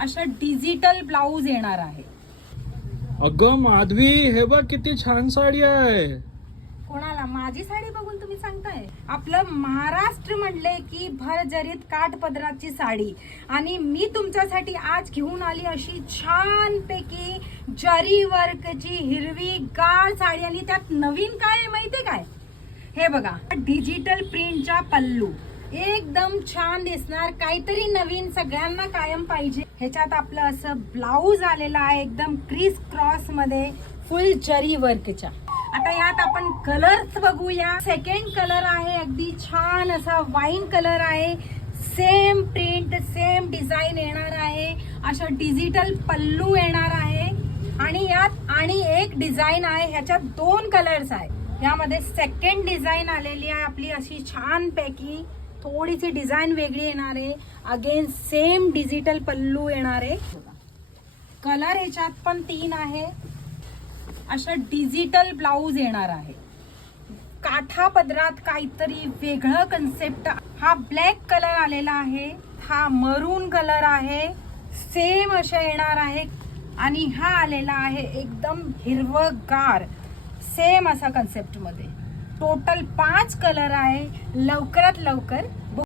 अशा digital blouse येणार आहे। अगं माधवी, हे बघ किती छान साडी आहे। कोणाला माझी साडी बघून तुम्ही सांगताय? आपलं महाराष्ट्र म्हणले की भरजरीत काठपदराची साडी, आणि मी तुमच्यासाठी आज घेऊन आली अशी छान पैकी जरी वर्कची हिरवी गार साडी। आणि त्यात नवीन काय आहे माहितीये काय? हे बघा, डिजिटल प्रिंटचा पल्लू एकदम छान दिसणार, काहीतरी नवीन सगळ्यांना कायम पाहिजे। ह्याच्यात आपलं असं ब्लाऊज आलेला आहे एकदम क्रिस क्रॉस मध्ये फुल जरी वर्कच्या। आता यात आपण कलर्स बघूया। सेकंड कलर आहे अगदी छान असा वाईन कलर आहे। सेम प्रिंट सेम डिझाइन येणार आहे, अशा डिजिटल पल्लू येणार आहे। आणि यात आणि एक डिझाइन आहे, ह्याच्यात 2 कलर्स आहे। यामध्ये सेकंड डिझाइन आलेली आहे आपली अशी छान पैकी, थोडीशी डिझाइन वेगळी येणार आहे। अगेन सेम डिजिटल पल्लू येणार आहे। कलर ह्याच्यात पण 3 आहे। अशा डिजिटल ब्लाऊज येणार आहे, काठा पदरात काहीतरी वेगळं कन्सेप्ट। हा ब्लॅक कलर आलेला आहे, हा मरून कलर आहे, सेम अशा येणार आहे। आणि हा आलेला आहे एकदम हिरवगार सेम असा कन्सेप्ट मध्ये। टोटल 5 कलर आहे। लवकरात लवकर